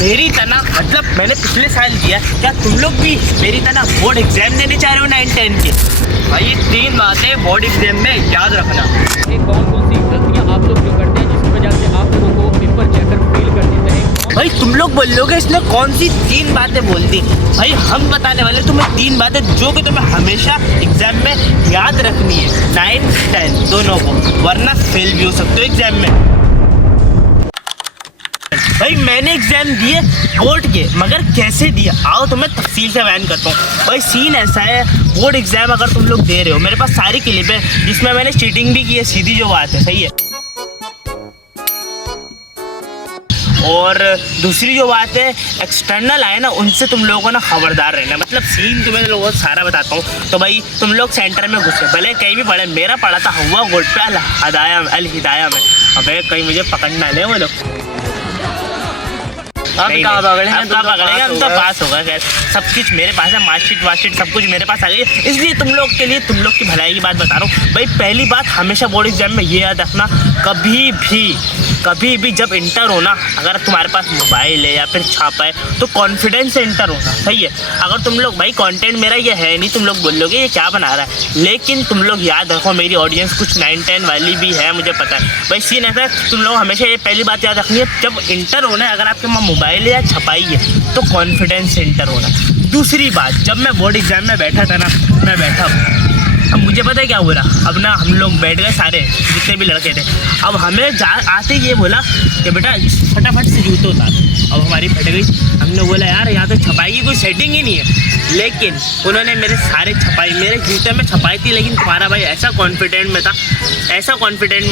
मेरी तरह मतलब मैंने पिछले साल दिया, क्या तुम लोग भी मेरी तरह बोर्ड एग्जाम देने चाह रहे हो 9-10 के? भाई 3 बातें बोर्ड एग्जाम में याद रखना। कौन कौन सी गलतियाँ आप लोग जो करते हैं जिसकी वजह से आप लोगों को पेपर चेकर फेल कर देते हैं। भाई तुम लोग बोलोगे इसने कौन सी 3 बातें बोल दी? भाई हम बताने वाले तुम्हें 3 बातें जो कि तुम्हें हमेशा एग्जाम में याद रखनी है, 9-10 दोनों को, वरना फेल भी हो सकते हो एग्जाम में। भाई मैंने एग्जाम दिए बोर्ड के, मगर कैसे दिया आओ तो मैं तफसील से बयान करता हूँ। भाई सीन ऐसा है, बोर्ड एग्जाम अगर तुम लोग दे रहे हो, मेरे पास सारी क्लिप है जिसमें मैंने चीटिंग भी की है, सीधी जो बात है, सही है। और दूसरी जो बात है, एक्सटर्नल आए ना उनसे तुम लोगों को ना खबरदार रहना। मतलब सीन तुम्हें लोगों को सारा बताता हूँ। तो भाई तुम लोग सेंटर में घुसे, भले कहीं भी पढ़े, मेरा पढ़ा था हुआ गोल्ड पे अल हिदाया में। अबे कहीं मुझे पकड़ना ले वो लोग। अब कहाँ पकड़े? हम तो पास होगा। सब कुछ मेरे पास है, मार्कशीट सब कुछ मेरे पास आ गई। इसलिए तुम लोग के लिए, तुम लोग की भलाई की बात बता रहा हूँ। भाई पहली बात, हमेशा बोर्ड एग्जाम में ये याद रखना, कभी भी जब इंटर होना, अगर तुम्हारे पास मोबाइल है या फिर छापा है तो कॉन्फिडेंस से इंटर होना, सही है। अगर तुम लोग, भाई कंटेंट मेरा ये है नहीं, तुम लोग बोलोगे ये क्या बना रहा है, लेकिन तुम लोग याद रखो, मेरी ऑडियंस कुछ 9-10 वाली भी है, मुझे पता है। भाई सीन ऐसा है, तुम लोग हमेशा ये पहली बात याद रखनी है, जब इंटर होना है, अगर आपके पास मोबाइल है या छपाई है तो कॉन्फिडेंस से इंटर होना। दूसरी बात, जब मैं बोर्ड एग्जाम में बैठा था ना, मैं बैठा, अब मुझे पता है क्या बोला। अब ना हम लोग बैठ गए सारे, जितने भी लड़के थे। अब हमें आते ये बोला कि बेटा फटाफट से जूते उतार। अब हमारी फट गई। हमने बोला यार यहाँ तो छपाई की कोई सेटिंग ही नहीं है, लेकिन उन्होंने मेरे सारे छपाई, मेरे जूते में छपाई थी, लेकिन तुम्हारा भाई ऐसा कॉन्फिडेंट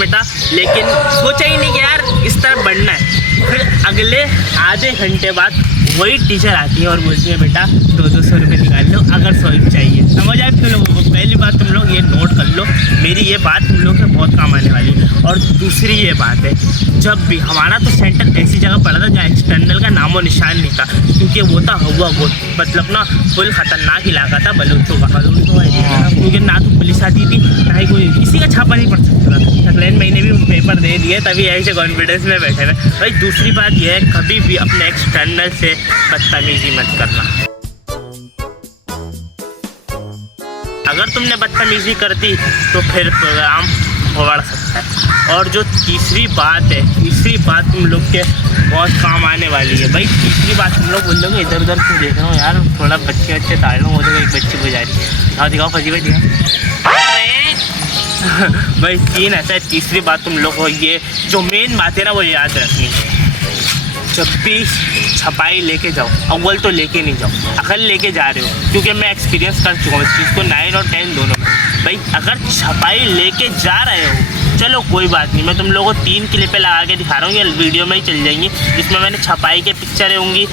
में था, लेकिन सोचा ही नहीं कि यार इस तरह बढ़ना है। फिर अगले आधे घंटे बाद वही टीचर आती है और बोलती है बेटा 200 रुपये निकाल लो अगर सॉल्व चाहिए। समझ आए फिर लोगों को? पहली बात तुम लोग ये नोट कर लो, मेरी ये बात तुम लोग के बहुत काम आने वाली है। और दूसरी ये बात है, जब भी हमारा तो सेंटर ऐसी जगह पड़ा था जहाँ एक्सटर्नल का नामो निशान नहीं था, क्योंकि वो था हुआ गोल, मतलब ना फुल खतरनाक इलाका था बलूचों का, क्योंकि ना तो पुलिस आती थी, ना ही कोई किसी का छापा नहीं पड़ सकता था। अगले महीने भी पेपर दे दिए, तभी ऐसे कॉन्फिडेंस में बैठे हुए। भाई दूसरी बात यह है, कभी भी अपने एक्सटर्नल से बदतमीजी मत करना। अगर तुमने बदतमीजी कर दी तो फिर प्रोग्राम बढ़ सकता है। और जो तीसरी बात तुम लोग के बहुत काम आने वाली है। भाई तीसरी बात, तुम लोग बोल दोगे इधर उधर क्यों देख रहा हूँ यार, थोड़ा बच्चे ताड़ लो, वो तो एक बच्ची गुजारी दिखाओ फजी भाई दिखाओ। भाई सीन ऐसा है, तीसरी बात तुम लोग को ये जो मेन बात है ना वो याद रखनी है। जब भी छपाई लेके जाओ, अव्वल तो लेके नहीं जाओ, अकल लेके जा रहे हो, क्योंकि मैं एक्सपीरियंस कर चुका हूँ इस चीज़ को 9 और 10 दोनों में। भाई अगर छपाई लेके जा रहे हो, चलो कोई बात नहीं, मैं तुम लोगों को 3 क्लिपें लगा के दिखा रहा हूँ, ये वीडियो में ही चल जाएंगी, जिसमें मैंने छपाई के पिक्चरें होंगी।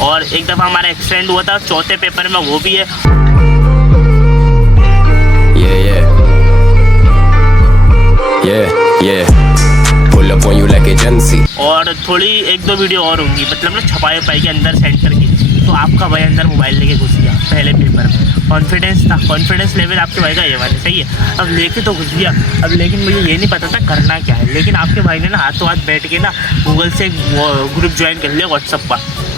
और एक दफ़ा हमारा एक्सीडेंट हुआ था 4थे पेपर में, वो भी है। Pull up on you like agency. और थोड़ी 1-2 वीडियो और होंगी, मतलब ना छपाई के अंदर सेंटर की। तो आपका भाई अंदर मोबाइल लेके घुस गया पहले पेपर में, कॉन्फिडेंस था, कॉन्फिडेंस लेवल आपके भाई का ये वाला सही है। अब लेके तो घुस गया, अब लेकिन मुझे ये नहीं पता था करना क्या है, लेकिन आपके भाई ने ना हाथों हाथ बैठ के ना गूगल से ग्रुप ज्वाइन कर लिया व्हाट्सअप पर।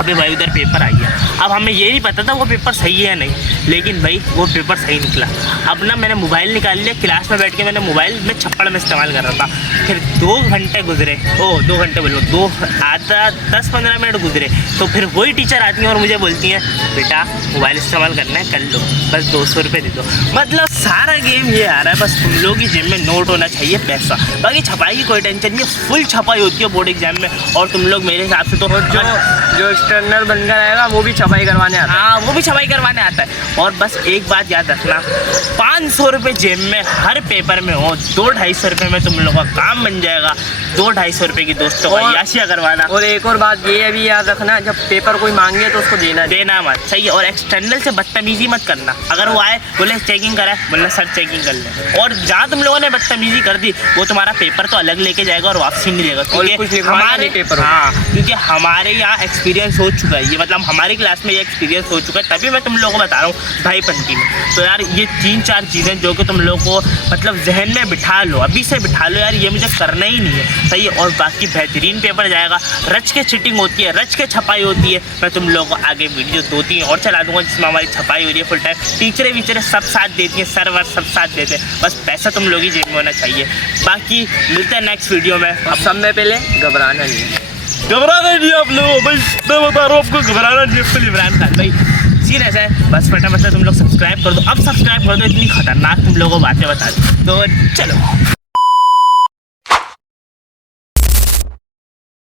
अबे भाई उधर पेपर आ गया। अब हमें ये नहीं पता था वो पेपर सही है नहीं, लेकिन भाई वो पेपर सही निकला। अब ना मैंने मोबाइल निकाल लिया, क्लास में बैठ के मैंने मोबाइल में छप्पड़ में इस्तेमाल कर रहा था। फिर 2 घंटे गुजरे, 2 घंटे बोलो, आधा 10-15 मिनट गुजरे, तो फिर वही टीचर आती हैं और मुझे बोलती हैं बेटा मोबाइल इस्तेमाल करना है कर लो, बस 200 रुपये दे दो। मतलब सारा गेम ये आ रहा है, बस तुम लोग की जेब में नोट होना चाहिए, पैसा। बाकी छपाई की कोई टेंशन नहीं है, फुल छपाई होती है बोर्ड एग्जाम में। और तुम लोग मेरे हिसाब से तो जो एक्सटर्नल बनकर आएगा वो भी छपाई करवाने आता है। हाँ वो भी छपाई करवाने आता है। और बस एक बात याद रखना, 500 रुपये जेब में हर पेपर में हो, 200-250 रुपये में तुम लोगों का काम बन जाएगा। 200-250 रुपये की दोस्तों को याशिया करवाना। और एक और बात ये भी याद रखना, जब पेपर कोई मांगे तो उसको देना मत, सही है। और एक्सटर्नल से बदतमीजी मत करना। अगर वो आए बोले चेकिंग कराए, बोलना सर चेकिंग कर ले। और जहाँ तुम लोगों ने बदतमीजी कर दी, वो तुम्हारा पेपर तो अलग लेके जाएगा और वापसी नहीं लेगा, क्योंकि हमारे पेपर, हाँ क्योंकि हमारे यहाँ एक्सपीरियंस हो चुका है ये, मतलब हमारी क्लास में ये एक्सपीरियंस हो चुका है, तभी मैं तुम लोगों को बता रहा हूँ भाईपंती में। तो यार ये 3-4 चीज़ें जो कि तुम लोगों को मतलब जहन में बिठा लो, अभी से बिठा लो यार, ये मुझे करना ही नहीं है, सही है। और बाकी बेहतरीन पेपर जाएगा, रच के चिटिंग होती है, रच के छपाई होती है। मैं तुम लोगों को आगे वीडियो 2-3 और चला दूंगा जिसमें हमारी छपाई हो रही है फुल टाइम। टीचरें वीचरें सब साथ देती हैं, सर वर सब साथ देते हैं, बस पैसा तुम लोग ही जेब में होना चाहिए। बाकी मिलते हैं नेक्स्ट वीडियो में। अब सब में पहले घबराना नहीं है, घबराना नहीं आप लोगों भाई, मैं बता रहा हूँ आपको, घबराना नहीं है। फुल इमरान खान भाई सीन ऐसा है, बस फटाफट तुम लोग सब्सक्राइब कर दो, अब सब्सक्राइब कर दो, इतनी खतरनाक तुम लोगों को बातें बता दी। तो चलो।